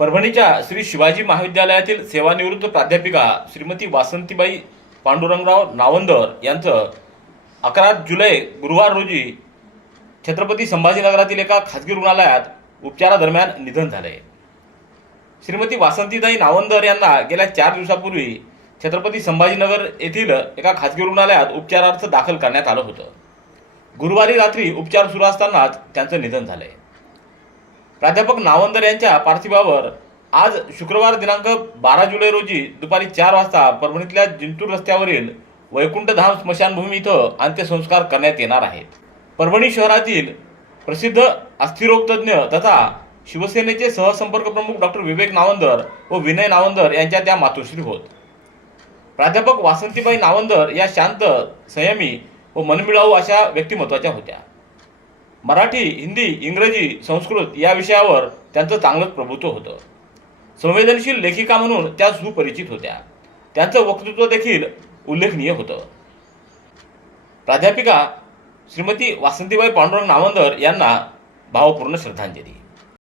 परभणीच्या श्री शिवाजी महाविद्यालयातील सेवानिवृत्त प्राध्यापिका श्रीमती वासंतीबाई पांडुरंगराव नावंदर यांचं अकरा जुलै गुरुवार रोजी छत्रपती संभाजीनगरातील एका खाजगी रुग्णालयात उपचारादरम्यान निधन झाले. श्रीमती वासंतीताई नावंदर यांना गेल्या चार दिवसापूर्वी छत्रपती संभाजीनगर येथील एका खाजगी रुग्णालयात उपचारार्थ दाखल करण्यात आलं होतं. गुरुवारी रात्री उपचार सुरू असतानाच त्यांचं निधन झालंय. प्राध्यापक नावंदर यांच्या पार्थिवावर आज शुक्रवार दिनांक बारा जुलै रोजी दुपारी चार वाजता परभणीतल्या जिंतूर रस्त्यावरील वैकुंठधाम स्मशानभूमी इथं अंत्यसंस्कार करण्यात येणार आहेत. परभणी शहरातील प्रसिद्ध अस्थिरोगतज्ञ तथा शिवसेनेचे सहसंपर्क प्रमुख डॉक्टर विवेक नावंदर व विनय नावंदर यांच्या त्या मातोश्री होत. प्राध्यापक वासंतीबाई नावंदर या शांत संयमी व मनमिळावू अशा व्यक्तिमत्वाच्या होत्या. मराठी हिंदी इंग्रजी संस्कृत या विषयावर त्यांचं चांगलंच प्रभुत्व होतं. संवेदनशील लेखिका म्हणून त्या सुपरिचित होत्या. त्यांचं वक्तृत्व देखील उल्लेखनीय होतं. प्राध्यापिका श्रीमती वासंतीबाई पांडुरंग नावंदर यांना भावपूर्ण श्रद्धांजली.